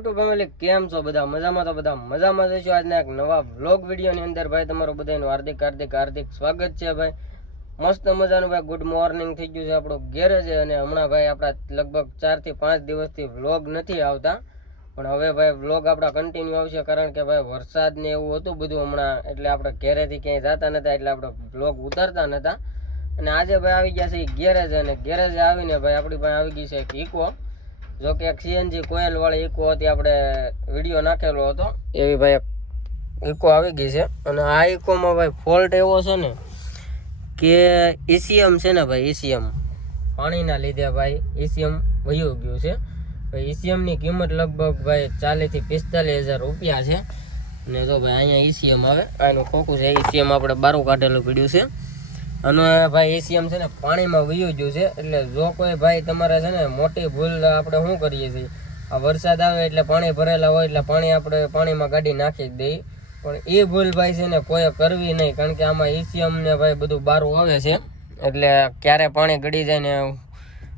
Two family, કેમ છો બધા? મજામાં? તો બધા મજામાં જઈશું. આજના એક નવા વ્લોગ વિડીયોની અંદર ભાઈ તમારું બધાનું હાર્દિક હાર્દિક હાર્દિક સ્વાગત છે ભાઈ. મસ્ત મજાનું ભાઈ ગુડ મોર્નિંગ થઈ ગયું છે આપણું ઘેરે છે. અને હમણાં ભાઈ આપણા લગભગ 4 થી 5 દિવસથી વ્લોગ નથી આવતા, પણ હવે ભાઈ વ્લોગ આપણા કન્ટિન્યુ આવશે, કારણ કે ભાઈ વરસાદ ને એવું હતું બધું હમણાં, એટલે આપણે ઘેરેથી ક્યાંય જતા નતા, એટલે આપણે વ્લોગ ઉતારતા નતા. અને આજે ભાઈ આવી ગયા છે ગેરેજ, અને ગેરેજે આવીને ભાઈ આપણી પાસે આવી ગઈ છે એક ઇકો. જો કે એક સીએનજી કોયલ વાળી ઇકો હતી, આપણે વિડીયો નાખેલો હતો એવી ભાઈ ઇકો આવી ગઈ છે. અને આ ઇકોમાં ભાઈ ફોલ્ટ એવો છે ને કે ECM છે ને ભાઈ, ECM પાણીના લીધે ભાઈ ECM વયું ગયું છે. ભાઈ ECM ની કિંમત લગભગ ભાઈ 40 થી 45,000 રૂપિયા છે. અને જો ભાઈ અહીંયા ECM આવે, આનું ખોખું છે, ECM આપણે બારું કાઢેલું પડ્યું છે. અને ભાઈ ECM છે ને પાણીમાં વયું ગયું છે. એટલે જો કોઈ ભાઈ તમારે છે ને મોટી ભૂલ આપણે શું કરીએ છીએ, આ વરસાદ આવે એટલે પાણી ભરેલા હોય એટલે આપણે પાણીમાં ગાડી નાખી જ દઈએ, પણ એ ભૂલ ભાઈ છે ને કોઈ કરવી નહીં, કારણ કે આમાં ECM ને ભાઈ બધું બારું આવે છે, એટલે ક્યારે પાણી ગળી જાય ને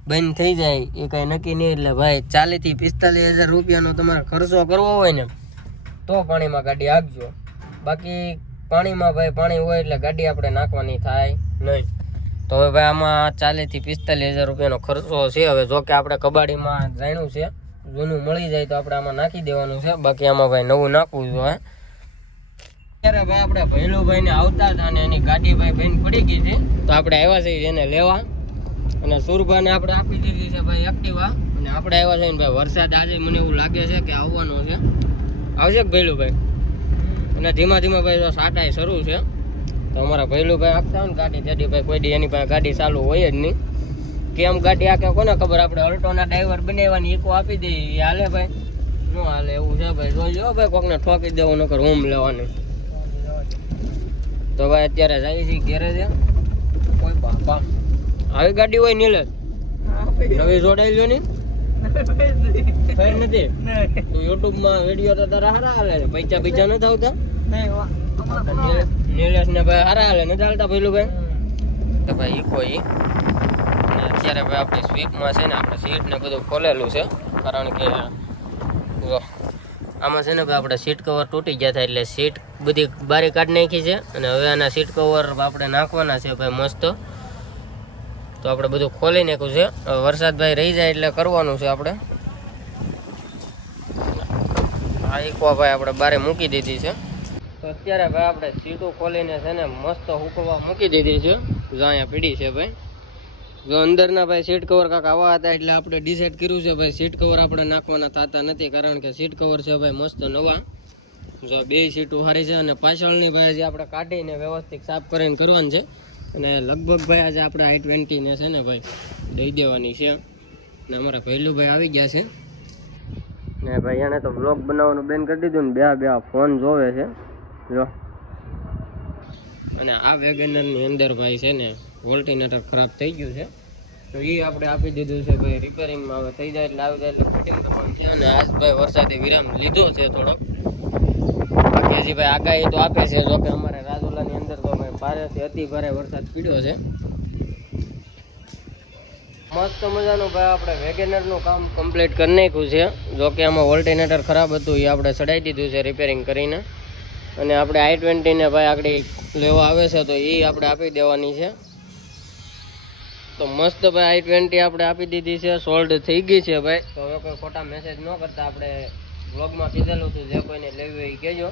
બંધ થઈ જાય એ કઈ નક્કી નહીં. એટલે ભાઈ 40 થી 45,000 રૂપિયાનો તમારે ખર્ચો કરવો હોય ને તો પાણીમાં ગાડી આપજો. બાકી પાણીમાં ભાઈ પાણી હોય એટલે ગાડી આપણે નાખવાની થાય નહીં. તો હવે ભાઈ આમાં 40 થી 45,000 રૂપિયાનો ખર્ચો છે. હવે જો કે આપણે કબાડીમાં જાણ્યું છે, જૂનું મળી જાય તો આપણે આમાં નાખી દેવાનું છે, બાકી આમાં ભાઈ નવું નાખવું જોઈએ. ત્યારે ભાઈ આપણે ભૈલુભાઈ ને આવતા હતા અને એની ગાડી ભાઈ બેન પડી ગઈ હતી, તો આપણે આવ્યા છીએ એને લેવા. અને સુરભાને આપણે આપી દીધી છે ભાઈ એક્ટિવા, અને આપણે આવ્યા છે ને ભાઈ વરસાદ આજે મને એવું લાગે છે કે આવવાનો છે. આવશે કે ભૈલુભાઈ? અને ધીમા ધીમા ભાઈ તો સાટાઈ શરૂ છે. તો અમારા ભૈલુભાઈ આપતા હોય ને ગાડી તેડી ભાઈ કોઈ દી એની પાસે ગાડી ચાલુ હોય જ નહીં. કેમ ગાડી આકે કોને ખબર, આપણે અલ્ટોના ડ્રાઈવર બનાવવાની ઇકો આપી દઈએ એ હાલે ભાઈ? ન હાલે એવું છે ભાઈ. જોજો ભાઈ કોકને ઠોકી દેવું નકર હોમ લેવાની. તો ભાઈ અત્યારે જાય છે ગેરેજે. કોઈ બાપા આવી ગાડી હોય નીલે નવી જોડાઈ લ્યો ની ફેર નથી. તું યુટ્યુબમાં વિડીયો તો તારા હારા હાલે, પૈસા પૈસા નથી આવતા? નીલેશ ને ભાઈ હારા હાલે, નથી હાલતા પેલું ભાઈ? તો ભાઈ ઇકો અત્યારે ભાઈ આપણી સ્વીપમાં છે ને આપણે સીટ ને બધું ખોલેલું છે, કારણ કે જો આમાં છે ને ભાઈ આપણે સીટ કવર તૂટી ગયા હતા, એટલે સીટ બધી બારી કાઢી નાખી છે. અને હવે આના સીટ કવર આપણે નાખવાના છે ભાઈ મસ્ત. તો આપણે બધું ખોલી નાખ્યું છે. હવે વરસાદ ભાઈ રહી જાય એટલે કરવાનું છે આપણે. આ ઇકો ભાઈ આપણે બારે મૂકી દીધી છે. તો અત્યારે ભાઈ આપણે સીટો ખોલીને છે ને મસ્ત હુકવા મૂકી દીધી છે. જો અહીંયા પીડી છે ભાઈ. જો અંદરના ભાઈ સીટ કવર કાંક આવા હતા, એટલે આપણે ડિસાઈડ કર્યું છે ભાઈ સીટ કવર આપણે નાખવાના થતા નથી, કારણ કે સીટ કવર છે ભાઈ મસ્ત નવા. જો બે સીટો સારી છે. અને પાછળની ભાઈ જે આપણે કાઢીને વ્યવસ્થિત સાફ કરીને કરવાની છે. અને લગભગ ભાઈ આજે આપણે i20 ને છે ને ભાઈ દઈ દેવાની છે. ને અમારા ભૈલુભાઈ આવી ગયા છે ને ભાઈ એને તો વ્લોગ બનાવવાનું બેન કરી દીધું ને બે ફોન જોવે છે જો. અને આ વેગનરની અંદર ભાઈ છે ને વોલ્ટિનેટર ખરાબ થઈ ગયું છે, તો એ આપણે આપી દીધું છે ભાઈ રિપેરિંગમાં. હવે થઈ જાય એટલે આવી જાય એટલે ફિટિંગ કરવાનું છે. અને આજ ભાઈ વરસાદે વિરામ લીધો છે થોડોક, બાકી હજી ભાઈ આગાહી તો આપે છે. જો કે અમારે રાજુલાની અંદર તો ભાઈ ભારેથી અતિ ભારે વરસાદ પડ્યો છે. મસ્ત મજાનું ભાઈ આપણે વેગેનરનું કામ કમ્પ્લીટ કરી નાખ્યું છે. જો કે આમાં વોલ્ટિનેટર ખરાબ હતું, એ આપણે ચડાવી દીધું છે રિપેરિંગ કરીને. અને આપણે i20 ને ભાઈ આગળ લેવા આવે છે તો એ આપણે આપી દેવાની છે. તો મસ્ત ભાઈ i20 આપણે આપી દીધી છે, સોલ્ડ થઈ ગઈ છે ભાઈ. તો હવે કોઈ ખોટા મેસેજ ન કરતા, આપણે વ્લોગમાં કીધેલું હતું જે કોઈને લેવી હોય એ કહેજો.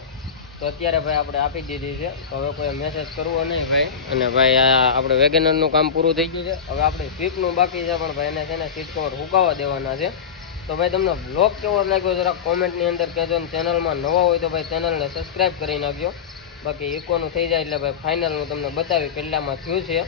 તો અત્યારે ભાઈ આપણે આપી દીધી છે, તો હવે કોઈ મેસેજ કરવો નહીં ભાઈ. અને ભાઈ આ આપણે વેગેનરનું કામ પૂરું થઈ ગયું છે. હવે આપણે સ્વીપનું બાકી છે, પણ ભાઈ એને છે ને સીટ કવર સુકાવવા દેવાના છે. તો ભાઈ તમને વ્લોગ કેવો લાગ્યો જરા કોમેન્ટની અંદર કહેજો. અને ચેનલમાં નવા હોય તો ભાઈ ચેનલને સબસ્ક્રાઈબ કરી નાખજો. બાકી ઇકોનું થઈ જાય એટલે ભાઈ ફાઇનલ હું તમને બતાવી કેટલામાં થયું છે.